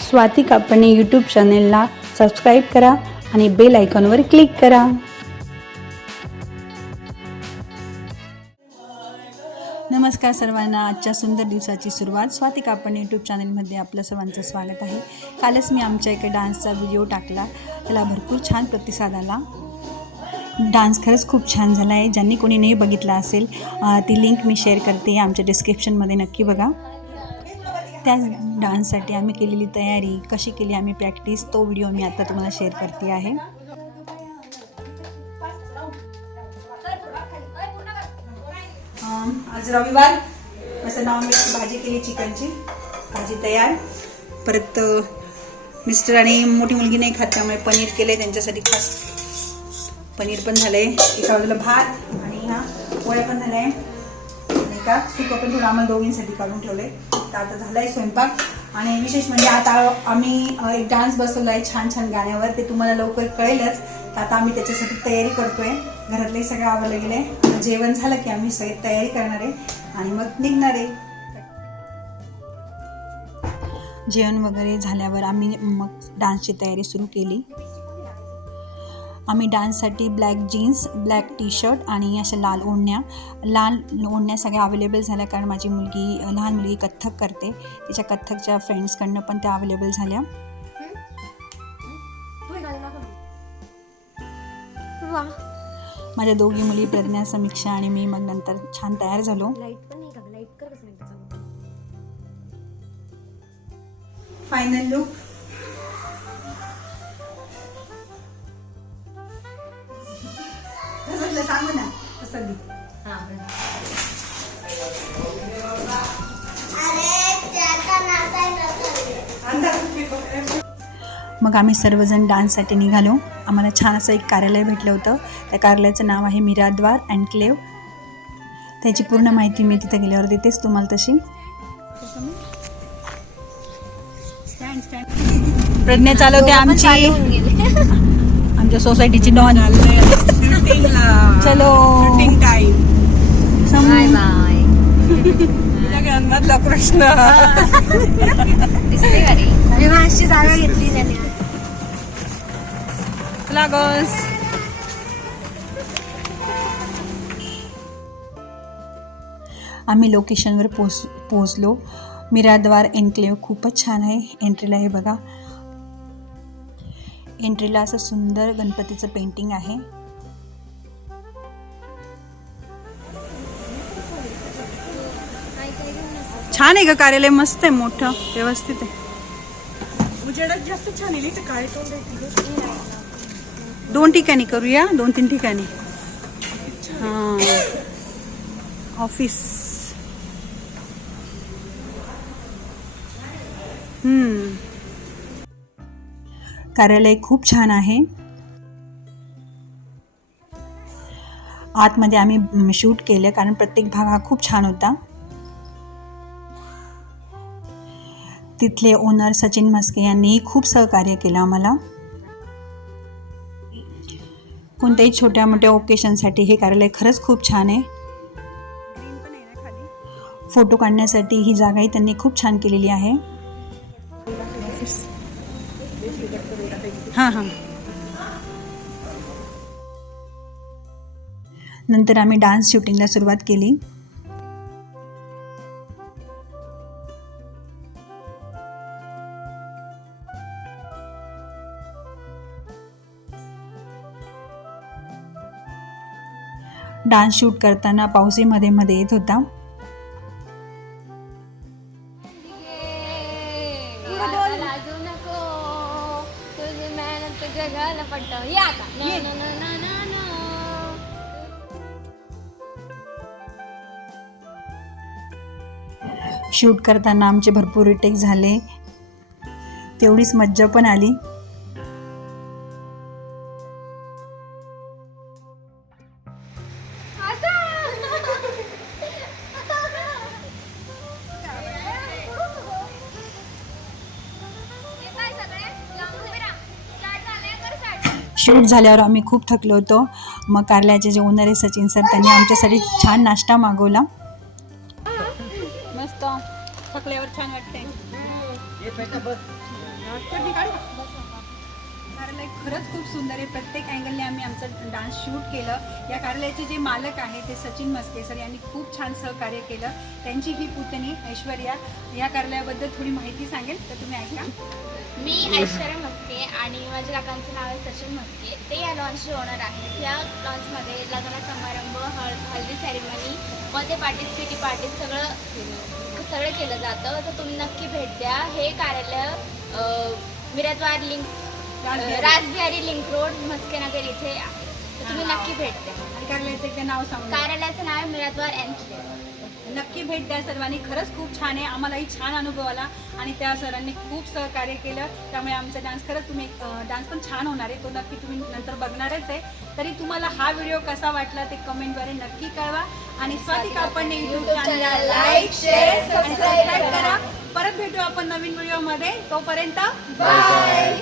Swati Kapne YouTube चॅनेलला subscribe करा आणि बेल आयकॉनवर क्लिक करा. नमस्कार सर्वांना. आजच्या सुंदर दिवसाची सुरुवात स्वातिका आपण यूट्यूब चॅनलमध्ये आपलं सर्वांचं स्वागत आहे. कालच मी आमच्या इकडे डान्सचा व्हिडिओ टाकला. त्याला भरपूर छान प्रतिसाद आला. डान्स खरंच खूप छान झाला आहे ज्यांनी कोणी नाही बघितला असेल ती लिंक मी शेअर करते. आमच्या डिस्क्रिप्शनमध्ये नक्की बघा. त्या डान्ससाठी आम्ही केलेली तयारी कशी केली आम्ही प्रॅक्टिस तो व्हिडिओ मी आता तुम्हाला शेअर करते आहे. आज रविवार. असं नॉनव्हेजची भाजी केली चिकनची. भाजी तयार. परत मिस्टर आणि मोठी मुलगी नाही खात त्यामुळे पनीर केले त्यांच्यासाठी खास. पनीर पण झालंय. एका बाजूला भात आणि हा पोळ्या पण झाल्या. आहे नाही का? सुकं पण थोडं आम्हाला दोघींसाठी काढून ठेवलंय. तर आता झालाय स्वयंपाक. आणि विशेष म्हणजे आता आम्ही एक डान्स बसवला आहे छान छान गाण्यावर. ते तुम्हाला लवकर कळेलच. तर आता आम्ही त्याच्यासाठी तयारी करतोय. घरातले सगळं आवडलं गेलंय जेवण झालं की आम्ही सगळी तयारी करणार आहे. आणि मग निघणार आहे. जेवण वगैरे झाल्यावर आम्ही मग डान्सची तयारी सुरू केली. आम्ही डान्ससाठी black jeans black T shirt आणि अशा लाल ओढण्या. लाल ओढण्या सगळ्या अवेलेबल झाल्या कारण माझी मुलगी लहान मुलगी कथ्थक करते. तिच्या कथ्थकच्या फ्रेंड्सकडनं पण त्या अवेलेबल झाल्या. वा माझ्या दोघी मुली प्रज्ञा समीक्षा आणि मी मग नंतर छान तयार झालो. फायनल लुक सांगू ना कसं दी मग आम्ही सर्वजण डान्ससाठी निघालो. आम्हाला छान असं एक कार्यालय भेटलं होतं. त्या कार्यालयाचं नाव आहे मिराद्वार अँड त्याची पूर्ण माहिती मी तिथे गेल्यावर देतेच तुम्हाला तशी. प्रज्ञा चालवते आमची. आमच्या सोसायटीची डॉन. चलो बाय बाय कृष्ण दिसते का रे विमानची जागा घेतली त्याने लागस आम्ही लोकेशनवर पोच पोचलो मिराद्वार एन्क्लेव खूपच छान आहे. एंट्रीला हे बघा. एंट्रीला असं सुंदर गणपतीचं पेंटिंग आहे. छान आहे का कार्यालय मस्त आहे मोठं व्यवस्थित आहे. उजेडात जास्त छान येईल इथं काळे तोंड आहे. दोन ठिकाणी करूया दोन तीन ठिकाणी. हां. ऑफिस. हम्म. कार्यालय खूप छान आहे. आतमध्ये आम्ही शूट केलं कारण प्रत्येक भाग हा खूप छान होता. तिथले ओनर सचिन म्हस्के यांनीही खूप सहकार्य केलं आम्हाला. कोणत्याही छोट्या मोठ्या ओकेशनसाठी हे कार्यालय खरंच खूप छान आहे. फोटो काढण्यासाठी ही जागाही त्यांनी खूप छान केलेली आहे. हां हां. नंतर आम्ही डान्स शूटिंगला सुरुवात केली. डान्स शूट करताना पाऊसही मध्ये मध्ये येत होता. लाजू नको. तुझी मेहनत जगाला पडतं या आता. ना, ना, ना, ना, ना, ना. शूट करताना आमचे भरपूर रिटेक झाले. तेवढीच मज्जा पण आली. शूट झाल्यावर आम्ही खूप थकलो होतो. मग कारल्याचे जे ओनर आहे सचिन सर त्यांनी आमच्यासाठी छान नाश्ता मागवला. मस्त. थकल्यावर छान वाटते कार्यालय खरंच खूप सुंदर आहे. प्रत्येक अँगलने आम्ही आमचं डान्स शूट केलं. या कार्यालयाचे जे मालक आहे ते सचिन मस्के सर यांनी खूप छान सहकार्य केलं. त्यांची ही पुतणी ऐश्वर्या या कार्यालयाबद्दल थोडी माहिती सांगेल तर तुम्ही ऐका. मी ऐश्वर्या मस्के आणि माझ्या काकांचं नाव आहे सचिन मस्के. ते या लॉन्चचे ओनर आहेत. या लॉन्चमध्ये लग्न समारंभ हळ हल्दी सेरेमनी मध्ये पार्टीज किटी पार्टीज सगळं सगळं केलं जातं. तर तुम्ही नक्की भेट द्या. हे कार्यालय Miratwar link Rajbihari. Link road Maskenagar इथे आहे. तर तुम्ही नक्की भेट द्या. आणि कारल्याचं एकदा नाव सांगू कार्यालयाचं नाव आहे मिरतवार एन नक्की भेट द्या सर्वांनी. खरंच खूप छान आहे. आम्हालाही छान अनुभव आला आणि त्या सरांनी खूप सहकार्य केलं. त्यामुळे आमचा डान्स खरंच तुम्ही डान्स पण छान होणार आहे. तो नक्की तुम्ही नंतर बघणारच आहे. तरी तुम्हाला हा व्हिडिओ कसा वाटला ते कमेंटद्वारे नक्की कळवा. आणि Swati Kapadne YouTube channel like share subscribe करा. परत भेटू आपण नवीन व्हिडिओमध्ये तोपर्यंत बाय